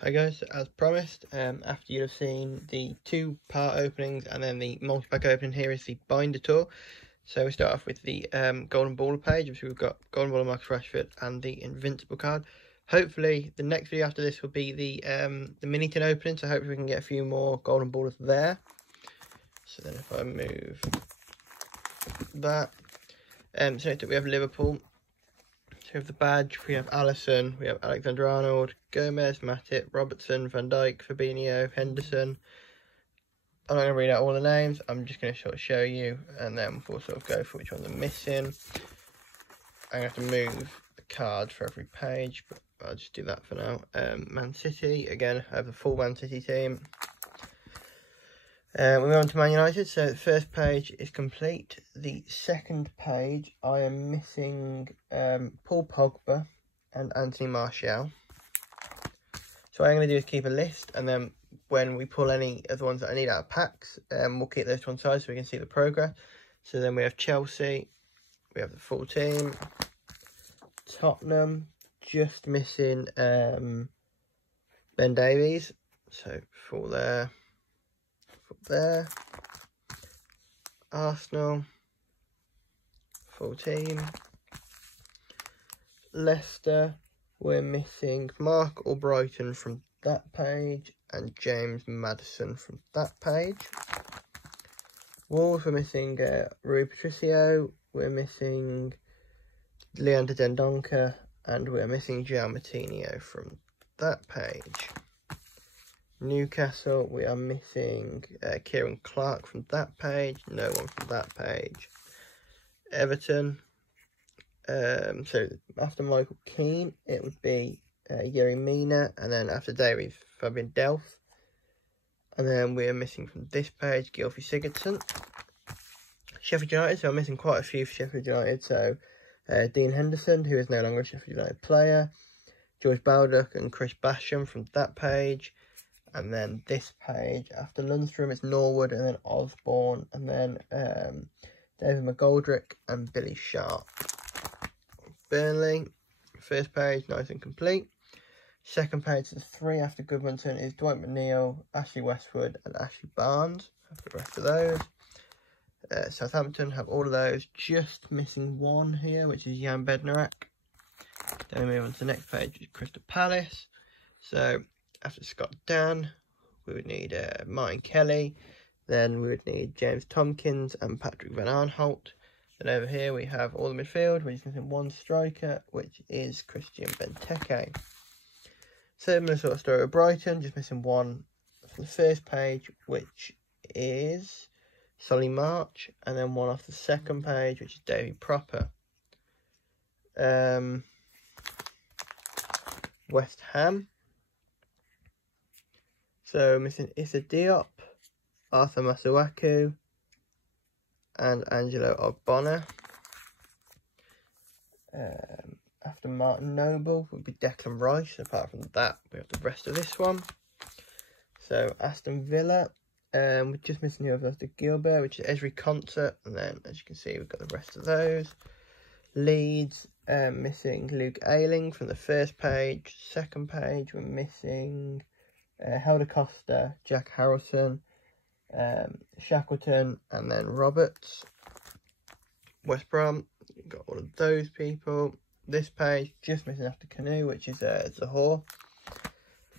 Hi guys, as promised, after you've seen the 2-part openings and then the multi-pack opening, here is the binder tour. So we start off with the Golden Baller page, which we've got Golden Baller Marcus Rashford and the Invincible card. Hopefully the next video after this will be the mini tin opening, so hopefully we can get a few more Golden Ballers there. So then if I move that, so next up we have Liverpool. So we have the badge, we have Alisson, we have Alexander-Arnold, Gomez, Matip, Robertson, Van Dijk, Fabinho, Henderson. I'm not going to read out all the names, I'm just going to sort of show you, and then we'll sort of go for which ones are missing. I'm going to have to move the cards for every page, but I'll just do that for now. Man City, again, I have the full Man City team. We move on to Man United, so the first page is complete. The second page, I am missing Paul Pogba and Anthony Martial. So what I'm going to do is keep a list, and then when we pull any of the ones that I need out of packs, we'll keep those to one side so we can see the progress. So then we have Chelsea, we have the full team. Tottenham, just missing Ben Davies, so full there. There, Arsenal, full team. Leicester, we're missing Mark Albrighton from that page and James Maddison from that page. Wolves, we're missing Rui Patricio, we're missing Leander Dendoncker, and we're missing João Moutinho from that page. Newcastle, we are missing Kieran Clark from that page, no one from that page. Everton, so after Michael Keane, it would be Yerry Mina, and then after Davies, Fabian Delph. And then we are missing from this page, Gylfi Sigurdsson. Sheffield United, so I'm missing quite a few for Sheffield United, so Dean Henderson, who is no longer a Sheffield United player. George Baldock and Chris Basham from that page. And then this page, after Lundstrom, it's Norwood, and then Osborne, and then David McGoldrick and Billy Sharp. Burnley, first page, nice and complete. Second page, the 3 after Goodmanton is Dwight McNeil, Ashley Westwood, and Ashley Barnes. Have the rest of those. Southampton have all of those, just missing one here, which is Jan Bednarak. Then we move on to the next page, which is Crystal Palace. So after Scott Dan, we would need Martin Kelly. Then we would need James Tompkins and Patrick Van Aanholt. Then over here we have all the midfield. We're just missing one striker, which is Christian Benteke. Similar sort of story with Brighton, just missing one from the first page, which is Solly March, and then one off the second page, which is Davy Proper. West Ham. So missing Issa Diop, Arthur Masuaku, and Angelo Ogbonna. After Martin Noble would be Declan Rice. Apart from that, we have the rest of this one. So Aston Villa, we're just missing whoever the Gilbert, which is Esri Concert, and then as you can see, we've got the rest of those. Leeds, missing Luke Ayling from the first page. Second page, we're missing Helder Costa, Jack Harrelson, Shackleton, and then Roberts. West Brom, you've got all of those people. This page, just missing after Canoe, which is Zahor.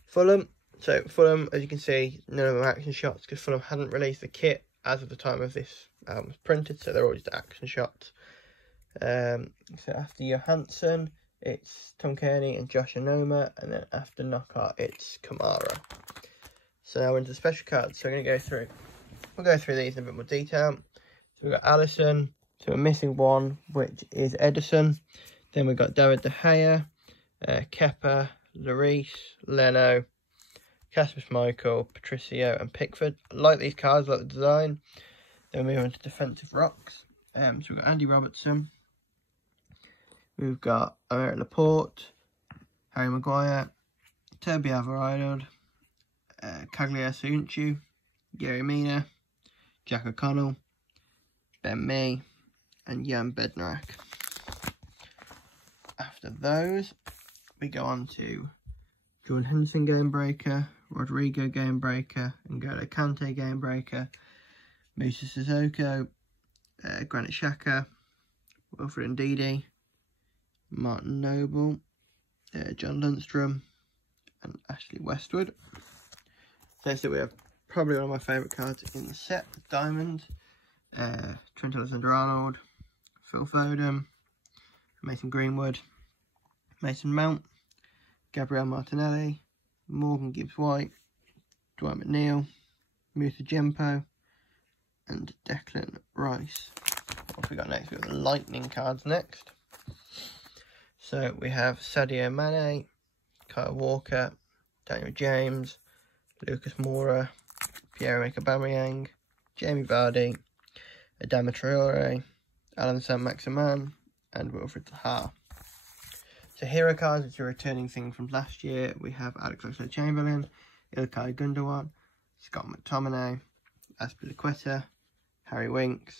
Fulham, so Fulham, as you can see, none of them are action shots because Fulham hadn't released the kit as of the time of this album was printed, so they're all just action shots. So after Johansson, it's Tom Kearney and Josh Anoma, and then after Knockout, it's Kamara. So now we're into the special cards. So we'll go through these in a bit more detail. So we've got Alisson, so we're missing one, which is Edison. Then we've got David De Gea, Kepa, Lloris, Leno, Kasper Schmeichel, Patricio, and Pickford. I like these cards, I like the design. Then we move on to defensive rocks. So we've got Andy Robertson. We've got Aymeric Laporte, Harry Maguire, Toby Alderweireld, Cagliari Soyuncu, Yerry Mina, Jack O'Connell, Ben Mee, and Jan Bednarak. After those, we go on to Jordan Henderson game breaker, Rodrigo game breaker, N'Golo Kante game breaker, Musa Sissoko, Granit Xhaka, Wilfred Ndidi, Martin Noble, John Lundstrom, and Ashley Westwood. So we have probably one of my favourite cards in the set, Diamond, Trent Alexander-Arnold, Phil Foden, Mason Greenwood, Mason Mount, Gabriel Martinelli, Morgan Gibbs-White, Dwight McNeil, Musa Djempo, and Declan Rice. What have we got next? We've got the Lightning cards next. So we have Sadio Mane, Kyle Walker, Daniel James, Lucas Moura, Pierre-Emerick Aubameyang, Jamie Vardy, Adama Traore, Alan Saint-Maximin, and Wilfried Zaha. So hero cards, which are returning thing from last year, we have Alex Oxlade-Chamberlain, Ilkay Gundogan, Scott McTominay, Azpilicueta, Harry Winks,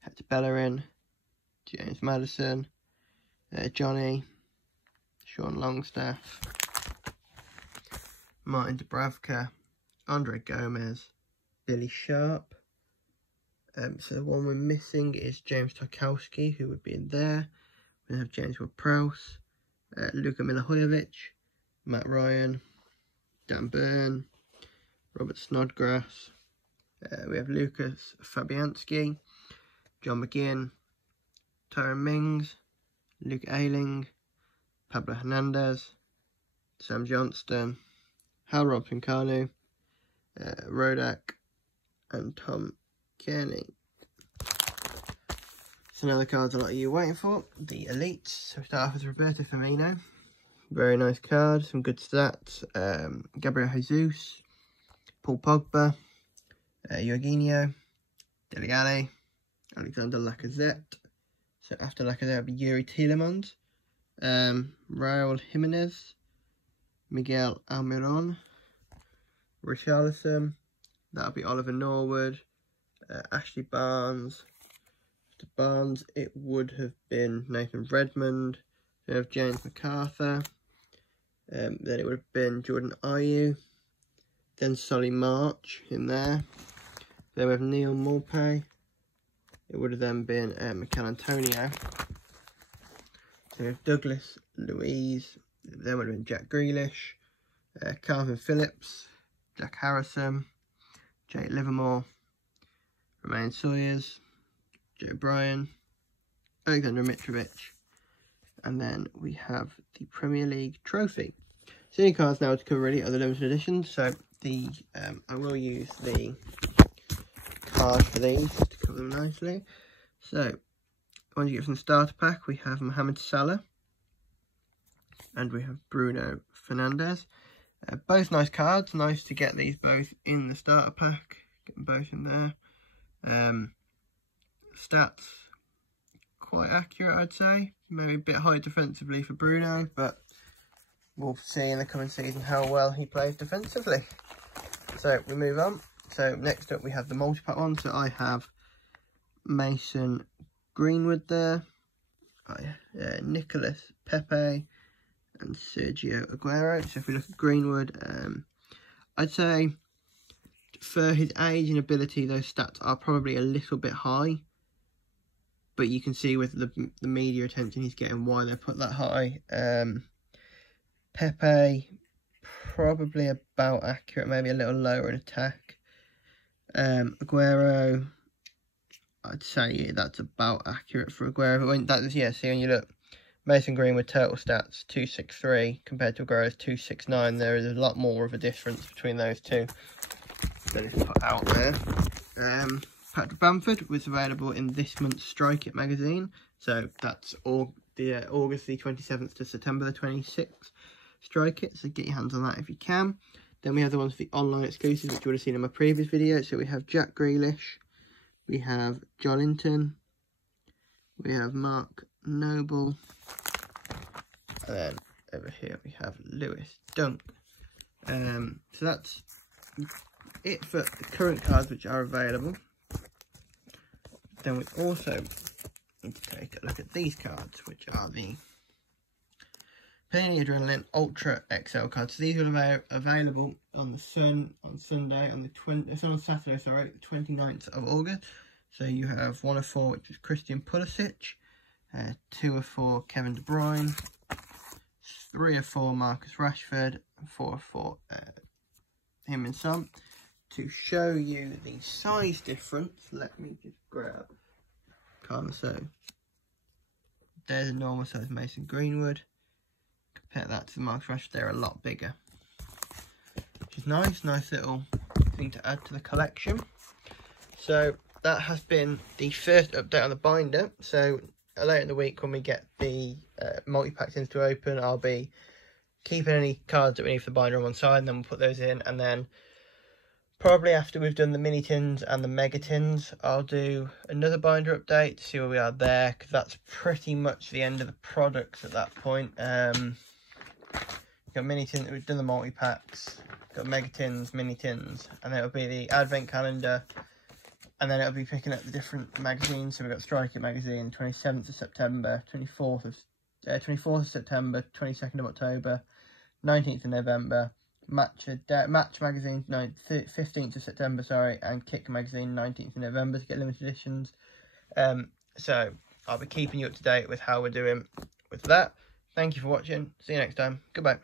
Hector Bellerin, James Maddison, Johnny, Sean Longstaff, Martin Dubravka, Andre Gomez, Billy Sharp. So the one we're missing is James Tarkowski, who would be in there. We have James Ward-Prowse, Luka Milivojevic, Matt Ryan, Dan Burn, Robert Snodgrass. We have Lucas Fabianski, John McGinn, Tyrone Mings, Luke Ayling, Pablo Hernandez, Sam Johnston, Hal Robson-Kanu, Rodak, and Tom Kearney. So now the cards a lot of you waiting for, the Elites. So we start off with Roberto Firmino. Very nice card, some good stats. Gabriel Jesus, Paul Pogba, Jorginho, Dele Alli, Alexander Lacazette. So after Lacazette will be Yuri Tielemans, Raul Jimenez, Miguel Almiron, Richarlison, that'll be Oliver Norwood, Ashley Barnes. After Barnes, it would have been Nathan Redmond. We have James MacArthur. Then it would have been Jordan Ayew. Then Solly March in there. Then we have Neil Maupay. It would have then been Mikel Antonio. So we have Douglas Luiz. Then would have been Jack Grealish, Calvin Phillips, Jack Harrison, Jake Livermore, Romain Sawyers, Joe Bryan, Alexander Mitrovic, and then we have the Premier League trophy. So any cards now to cover really are the limited editions. So the I will use the card for these to cover them nicely. So the ones you get from the starter pack, we have Mohamed Salah and we have Bruno Fernandes. Both nice cards, nice to get these both in the starter pack, get them both in there. Stats quite accurate, I'd say. Maybe a bit high defensively for Bruno, but we'll see in the coming season how well he plays defensively. So we move on. So next up we have the multi-pack one. So I have Mason Greenwood there, Nicholas Pepe, and Sergio Aguero. So if we look at Greenwood, I'd say for his age and ability, those stats are probably a little bit high. But you can see with the media attention he's getting why they put that high. Pepe, probably about accurate, maybe a little lower in attack. Aguero, I'd say that's about accurate for Aguero. But when that, yeah, see when you look, Mason Greenwood total stats 263 compared to Aguero's 269. There is a lot more of a difference between those two than is put out there. Patrick Bamford was available in this month's Strike It magazine. So that's all the August the 27th to September the 26th Strike It. So get your hands on that if you can. Then we have the ones for the online exclusives, which you would have seen in my previous video. So we have Jack Grealish, we have Jolinton, we have Mark Noble, and then over here we have Lewis Dunk. So that's it for the current cards which are available. Then we also need to take a look at these cards, which are the Panini Adrenaline Ultra XL cards. So these will be available on the Sun on Sunday, on Saturday, sorry, the 29th of August. So you have 1 of 4, which is Christian Pulisic, 2 of 4, Kevin De Bruyne, 3 of 4, Marcus Rashford, and 4 of 4, him and Son. To show you the size difference, let me just grab so there's a normal size Mason Greenwood. Compare that to the Marcus Rashford, they're a lot bigger. Which is nice little thing to add to the collection. So that has been the first update on the binder. So later in the week when we get the multi-pack tins to open, I'll be keeping any cards that we need for the binder on one side, and then we'll put those in, and then probably after we've done the mini tins and the mega tins, I'll do another binder update to see where we are there, because that's pretty much the end of the products at that point. Got mini tins, we've done the multi packs, got mega tins, mini tins, and then it'll be the advent calendar, and then it'll be picking up the different magazines. So we've got Striker magazine, 27th of September, 24th of September, 22nd of October, 19th of November. Match magazine, 15th of September, sorry, and Kick magazine, 19th of November to get limited editions. So I'll be keeping you up to date with how we're doing with that. Thank you for watching. See you next time. Goodbye.